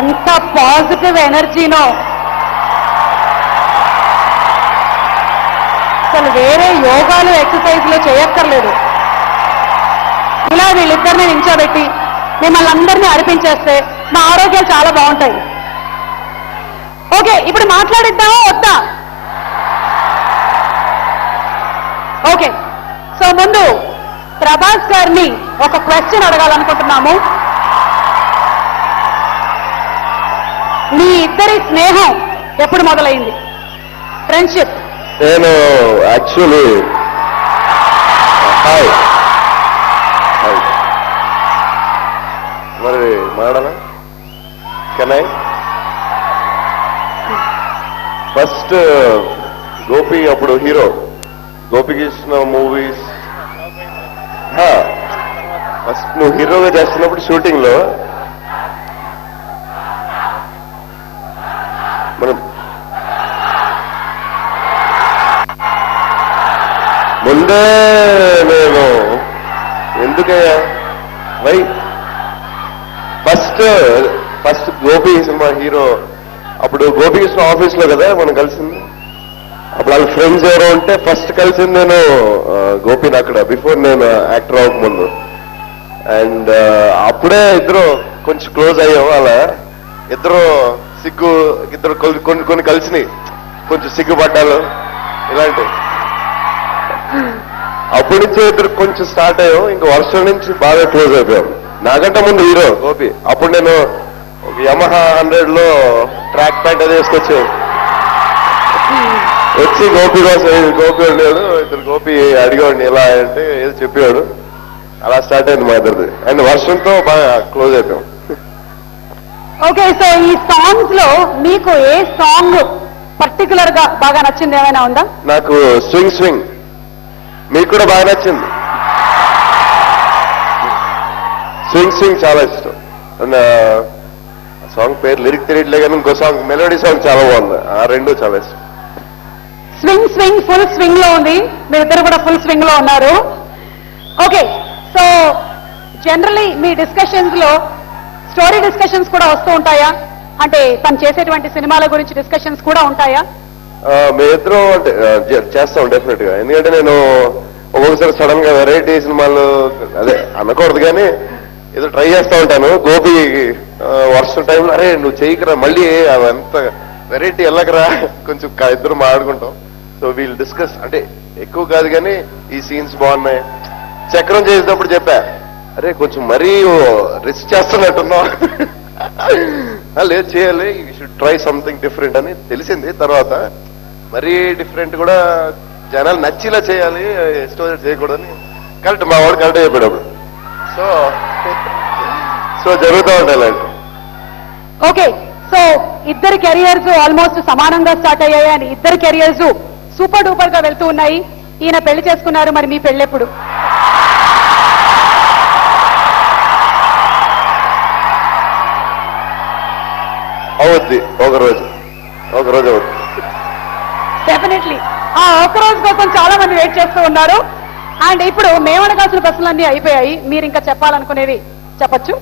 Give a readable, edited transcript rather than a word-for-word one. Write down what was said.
ఎంత పాజిటివ్ ఎనర్జీనో. అసలు వేరే యోగాలు ఎక్సర్సైజ్లు చేయక్కర్లేదు. ఇలా వీళ్ళిద్దరిని నించోబెట్టి మిమ్మల్ని అందరినీ అర్పించేస్తే మా ఆరోగ్యాలు చాలా బాగుంటాయి. ఓకే, ఇప్పుడు మాట్లాడిద్దామా వద్దా? ఓకే, సో ముందు ప్రభాస్ గారిని ఒక క్వశ్చన్ అడగాలనుకుంటున్నాము. మీ ఇద్దరి స్నేహం ఎప్పుడు మొదలైంది? ఫ్రెండ్షిప్. నేను యాక్చువల్లీ హాయ్ మరి మాడనా కెనై ఫస్ట్ గోపి అప్పుడు హీరో గోపికృష్ణ మూవీస్ ఫస్ట్ నువ్వు హీరోగా చేస్తున్నప్పుడు షూటింగ్ లో మనం ముందే నేను ఎందుకయ్యా why first Gopi cinema hero అప్పుడు గోపికృష్ణ ఆఫీస్ లో కదా మనం కలిసింది. అప్పుడు వాళ్ళ ఫ్రెండ్స్ ఎవరో ఉంటే ఫస్ట్ కలిసింది నేను గోపిని అక్కడ, బిఫోర్ నేను యాక్టర్ అవ్వకముందు. అండ్ అప్పుడే ఇద్దరు కొంచెం క్లోజ్ అయ్యాం. అలా ఇద్దరు కొన్ని కలిసినాయి, కొంచెం సిగ్గుపడ్డాలు ఇలాంటివి. అప్పటి నుంచి ఇద్దరు కొంచెం స్టార్ట్ అయ్యాం. ఇంక వర్షం నుంచి బాగా క్లోజ్ అయిపోయాం. నాకంటే ముందు హీరో గోపి. అప్పుడు నేను ఒక యమహా 100 లో ట్రాక్ ప్యాంట్ అది వేసుకొచ్చి వచ్చి గోపి కోసం గోపి ఉండేవాడు. ఇద్దరు గోపి అడిగేవాడిని ఎలా అంటే ఏదో చెప్పేవాడు. అలా స్టార్ట్ అయింది మా ఇద్దరిది. అండ్ వర్షంతో బాగా క్లోజ్ అయిపోయాం. ఓకే, సో ఈ సాంగ్స్ లో మీకు ఏ సాంగ్ పర్టికులర్ గా బాగా నచ్చింది ఏమైనా ఉందా? నాకు స్వింగ్ మీకు కూడా బాగా నచ్చింది. స్వింగ్ చాలా ఇష్టం. అండ్ సాంగ్ పేరు లిరిక్ తెలియట్లే కానీ ఇంకో సాంగ్ మెలోడీ సాంగ్ చాలా బాగుంది. ఆ రెండు చాలా ఇష్టం. స్వింగ్ ఫుల్ స్వింగ్ లో ఉంది. మీరిద్దరు కూడా ఫుల్ స్వింగ్ లో ఉన్నారు. ఓకే, సో జనరలీ మీ డిస్కషన్స్ లో స్టోరీ డిస్కషన్స్ కూడా వస్తూ ఉంటాయా? అంటే తను చేసేటువంటి సినిమాల గురించి డిస్కషన్స్ కూడా ఉంటాయా? మేమిద్దరం అంటే చేస్తాం డెఫినెట్ గా. ఎందుకంటే నేను ఒక్కొక్కసారి సడన్ గా వెరైటీ సినిమాలు అదే అనకూడదు కానీ ఏదో ట్రై చేస్తూ ఉంటాను. గోపి వర్షం టైంలో అరే నువ్వు చేయకరా మళ్ళీ అవంత వెరైటీ వెళ్ళకరా కొంచెం ఇద్దరు మాట్లాడుకుంటాం. సో వీళ్ళు డిస్కస్ అంటే ఎక్కువ కాదు కానీ ఈ సీన్స్ బాగున్నాయి. చక్రం చేసేటప్పుడు చెప్పా అరే కొంచెం మరీ రిస్క్ చేస్తున్నట్టున్నావు. లేదు చేయాలి, you should try something different అని తెలిసింది. తర్వాత మరీ డిఫరెంట్ కూడా జనాలు నచ్చిలా చేయాలి, ఎక్స్టోజర్ చేయకూడదని కరెక్ట్ మా వాడు కరెక్ట్ చెప్పాడు అప్పుడు. సో జరుగుతూ ఉంటాయి అలాంటి. ఓకే, సో ఇద్దరు కెరియర్స్ ఆల్మోస్ట్ సమానంగా స్టార్ట్ అయ్యాయి అని ఇద్దరు కెరియర్స్ సూపర్ డూపర్ గా వెళ్తూ ఉన్నాయి. ఈయన పెళ్లి చేసుకున్నారు, మరి మీ పెళ్ళెప్పుడు? అవుద్ది ఒకరోజు అవుద్ది డెఫినెట్లీ. ఆ ఒక రోజు కోసం చాలా మంది వెయిట్ చేస్తూ ఉన్నారు. అండ్ ఇప్పుడు మేము అడగాల్సిన ప్రశ్నలన్నీ అయిపోయాయి. మీరు ఇంకా చెప్పాలనుకునేవి చెప్పచ్చు.